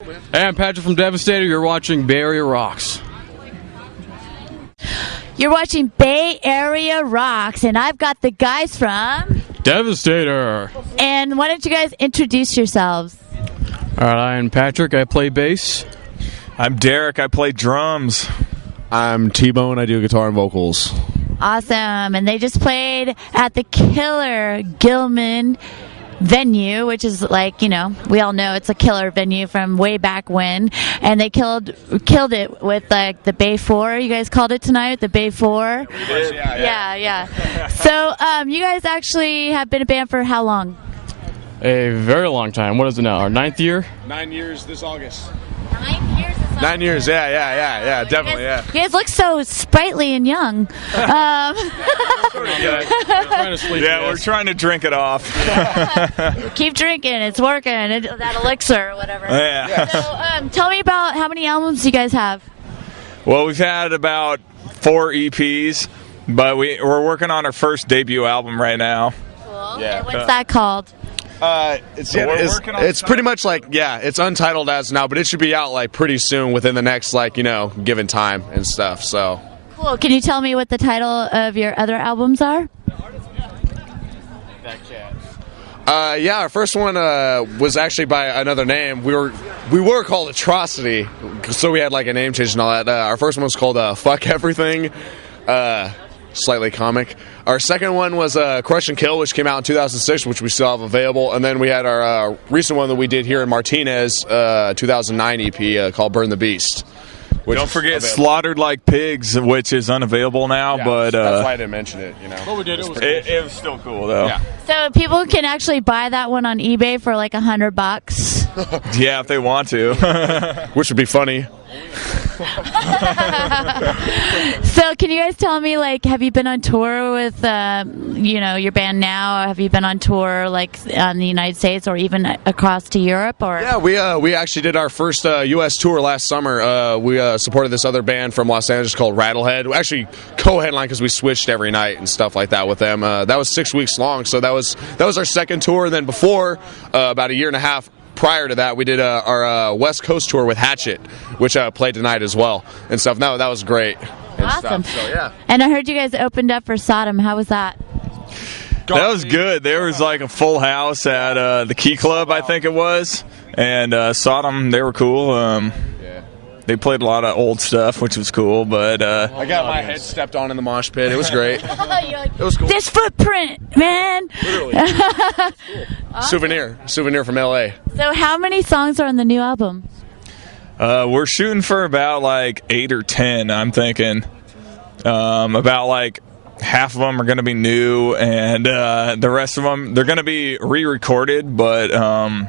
Hey, I'm Patrick from Devastator. You're watching Bay Area Rocks. You're watching Bay Area Rocks, and I've got the guys from Devastator. And why don't you guys introduce yourselves? All right, I'm Patrick. I play bass. I'm Derek. I play drums. I'm T-Bone. I do guitar and vocals. Awesome. And they just played at the killer Gilman venue, which is like, you know, we all know it's a killer venue from way back when, and they killed it with like the Bay 4. You guys called it tonight, the Bay 4. Yeah. So you guys actually have been a band for how long? A very long time. What is it now? Our 9th year? 9 years this August. 9 years. 9 years, yeah, definitely, You guys look so sprightly and young. Trying to sleep. Yeah, we're trying to drink it off. Keep drinking, it's working. That elixir or whatever. Yeah. So tell me about how many albums you guys have. Well, we've had about 4 EPs, but we're working on our first debut album right now. Cool. Yeah. And what's that called? It's pretty much like, it's untitled as now, but it should be out like pretty soon within the next given time and stuff. So Cool. Can you tell me what the title of your other albums are? our first one was actually by another name. We were called Atrocity, so we had like a name change and all that. Our first one was called Fuck Everything. Slightly comic. Our second one was Crush and Kill, which came out in 2006, which we still have available. And then we had our recent one that we did here in Martinez, 2009 EP called Burn the Beast. Don't forget Slaughtered Like Pigs, which is unavailable now, but that's why I didn't mention it. What we did, it was still cool though. Yeah. So people can actually buy that one on eBay for like $100. Yeah, if they want to. Which would be funny. So can you guys tell me, like, have you been on tour with your band now, or have you been on tour like on the United States or even across to Europe? Or Yeah, we actually did our first U.S. tour last summer. We supported this other band from Los Angeles called Rattlehead. We actually co-headlined because we switched every night and stuff like that with them. That was 6 weeks long, so that was our second tour. And then before, about a year and a half prior to that, we did our West Coast tour with Hatchet, which played tonight as well and stuff. No, that was great. And Awesome. Stuff, so, yeah. And I heard you guys opened up for Sodom. How was that? That was good. There was like a full house at the Key Club, I think it was, and Sodom. They were cool. They played a lot of old stuff, which was cool. But I got my head stepped on in the mosh pit. It was great. You're like, It was cool. this footprint, man. Literally. Souvenir from LA. So how many songs are on the new album? we're shooting for about like 8 or 10. I'm thinking about like half of them are going to be new, and the rest of them they're going to be re-recorded, but.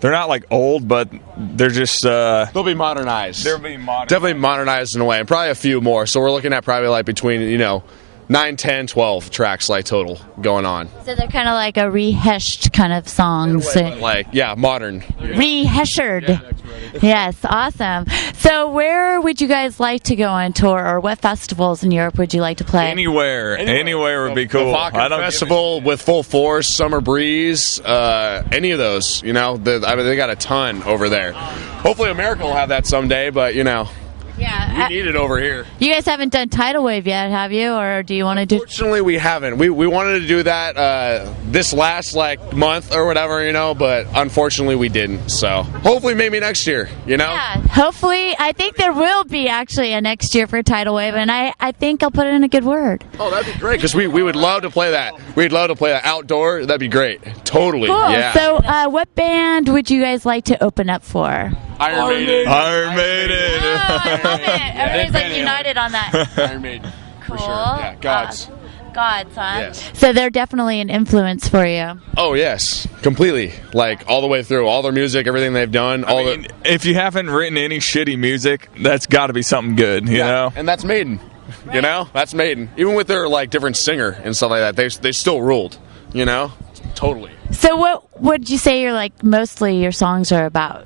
They're not like old, but they're just They'll be modernized. Definitely modernized in a way, and probably a few more. So we're looking at probably like between 9, 10, 12 tracks like total going on. So they're kind of like a rehashed kind of songs. Modern. Rehashed. Yes, awesome. So where would you guys like to go on tour, or what festivals in Europe would you like to play? Anywhere would be cool. The Vodka Festival with Full Force, Summer Breeze, any of those. They got a ton over there. Hopefully America will have that someday, but Yeah, we need it over here. You guys haven't done Tidal Wave yet, have you? Or do you want to do? Fortunately, we haven't. We wanted to do that this last month or whatever, but unfortunately we didn't. So hopefully maybe next year, Yeah, hopefully. I think there will be actually a next year for Tidal Wave, and I think I'll put in a good word. Oh, that'd be great, because we would love to play that. We'd love to play that outdoor. That'd be great. Totally. Cool. Yeah. So what band would you guys like to open up for? Iron Maiden. Iron Maiden. Oh, I love it. Everybody's like united on that. Iron Maiden. For Cool. sure. Yeah, gods. Gods, huh? Yes. So they're definitely an influence for you. Oh, yes. Completely. All the way through. All their music, everything they've done. If you haven't written any shitty music, that's got to be something good, you know? And that's Maiden. Right. That's Maiden. Even with their different singer and stuff like that, they still ruled. Totally. So what would you say mostly your songs are about?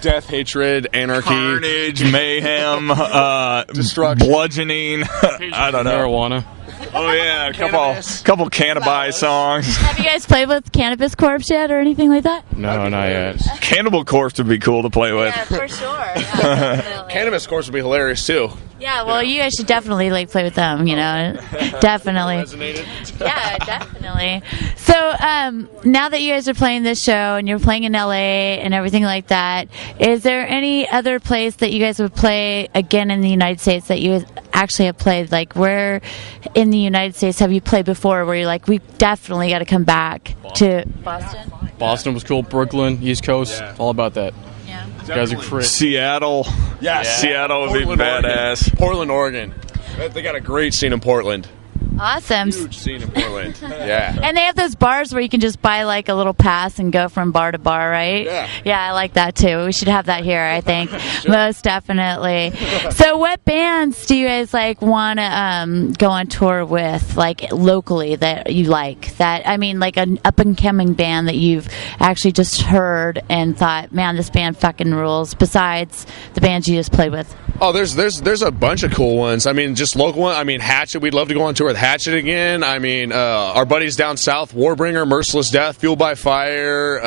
Death, hatred, anarchy, Carnage, mayhem, destruction, bludgeoning. I don't know. Marijuana. Oh yeah, a couple Cannabis songs. Have you guys played with Cannabis Corpse yet or anything like that? No, not yet. Cannibal Corpse would be cool to play with. Yeah, for sure. Yeah, definitely. Cannabis course would be hilarious too. Yeah, well, you guys should definitely like play with them. You know, definitely. Resonated. Yeah, definitely. So now that you guys are playing this show and you're playing in LA and everything like that, is there any other place that you guys would play again in the United States that you actually have played? Like, where in the United States have you played before where you're like, we definitely got to come back to Boston? Boston was cool. Brooklyn, East Coast, all about that. Yeah. You guys are crazy. Seattle. Yeah. Seattle would be Portland, badass. Oregon. Portland, Oregon. They got a great scene in Portland. Awesome. Huge scene in Portland. Yeah. And they have those bars where you can just buy like a little pass and go from bar to bar, right? Yeah. Yeah, I like that too. We should have that here, I think. Most definitely. So what bands do you guys like want to go on tour with, like locally that you like? That, I mean, like an up and coming band that you've actually just heard and thought, man, this band fucking rules, besides the bands you just played with? Oh, there's a bunch of cool ones. I mean, just local one. I mean, Hatchet. We'd love to go on tour with Hatchet again. I mean, our buddies down south, Warbringer, Merciless Death, Fueled by Fire.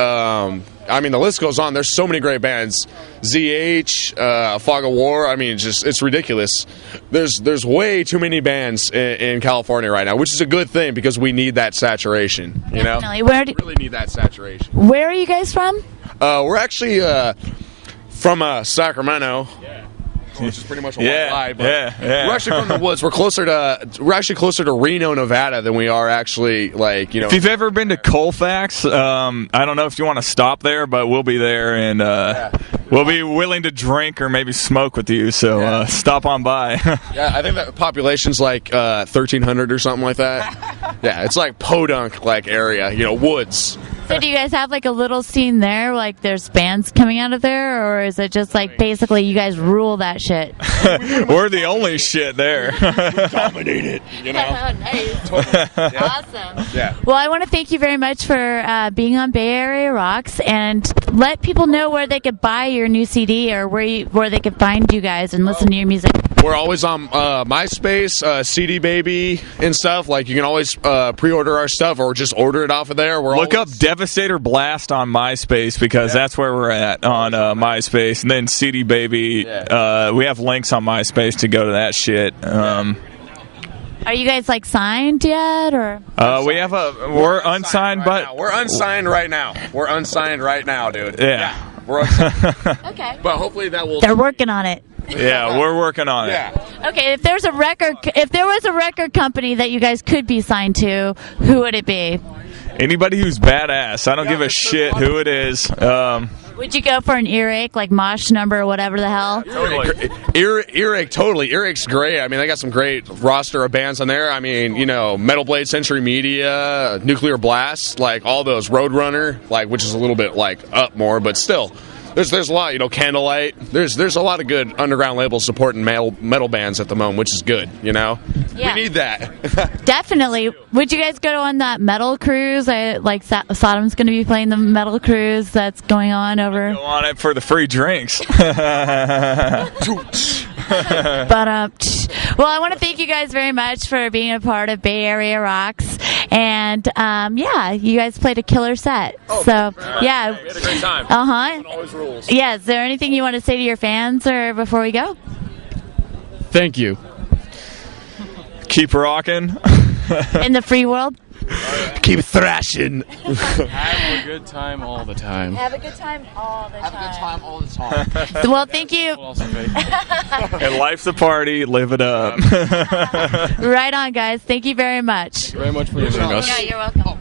I mean, the list goes on. There's so many great bands. ZH, Fog of War. I mean, it's ridiculous. There's way too many bands in California right now, which is a good thing because we need that saturation. You Definitely. know, we really need that saturation. Where are you guys from? We're actually from Sacramento. Which is pretty much a long lie, but we're actually from the woods. We're actually closer to Reno, Nevada than we are actually, like, you know. If you've ever been to Colfax, I don't know if you want to stop there, but we'll be there and we'll be willing to drink or maybe smoke with you. So stop on by. Yeah, I think that population's like 1,300 or something like that. Yeah, it's like podunk like area, you know, woods. So do you guys have like a little scene there, like there's bands coming out of there, or is it just like basically you guys rule that shit? We're the only shit there. Dominate it, you know. Nice. Awesome. Yeah. Well, I want to thank you very much for being on Bay Area Rocks, and let people know where they could buy your new CD or where they could find you guys and listen to your music. We're always on MySpace, CD Baby, and stuff. Like, you can always pre-order our stuff or just order it off of there. Look up Devastator Blast on MySpace because that's where we're at on MySpace. And then CD Baby, we have links on MySpace to go to that shit. Are you guys like signed yet, or? We're unsigned, but we're unsigned right now. We're unsigned right now, dude. Yeah. We're unsigned. Okay. But hopefully that will. They're working on it. Yeah, we're working on it. Yeah. Okay, if there was a record company that you guys could be signed to, who would it be? Anybody who's badass. I don't give a shit who it is. Would you go for an earache, like Mosh Number or whatever the hell? Totally. Earache, totally. Earache's great. I mean, they got some great roster of bands on there. I mean, you know, Metal Blade, Century Media, Nuclear Blast, like all those. Roadrunner, like, which is a little bit like up more, but still. There's a lot, you know, Candlelight. There's a lot of good underground labels supporting metal bands at the moment, which is good, you know? Yeah. We need that. Definitely. Would you guys go on that metal cruise? Sodom's going to be playing the metal cruise that's going on over. Go on it for the free drinks. But well, I want to thank you guys very much for being a part of Bay Area Rocks, and you guys played a killer set. So yeah, we had a great time. Always rules. Yeah, is there anything you want to say to your fans or before we go? Thank you. Keep rocking. In the free world. Keep thrashing. Have a good time all the time. Have a good time all the time. Have a good time all the time. Well, thank you. And life's a party. Live it up. Right on, guys. Thank you very much. Very much for having us. Yeah, you're welcome.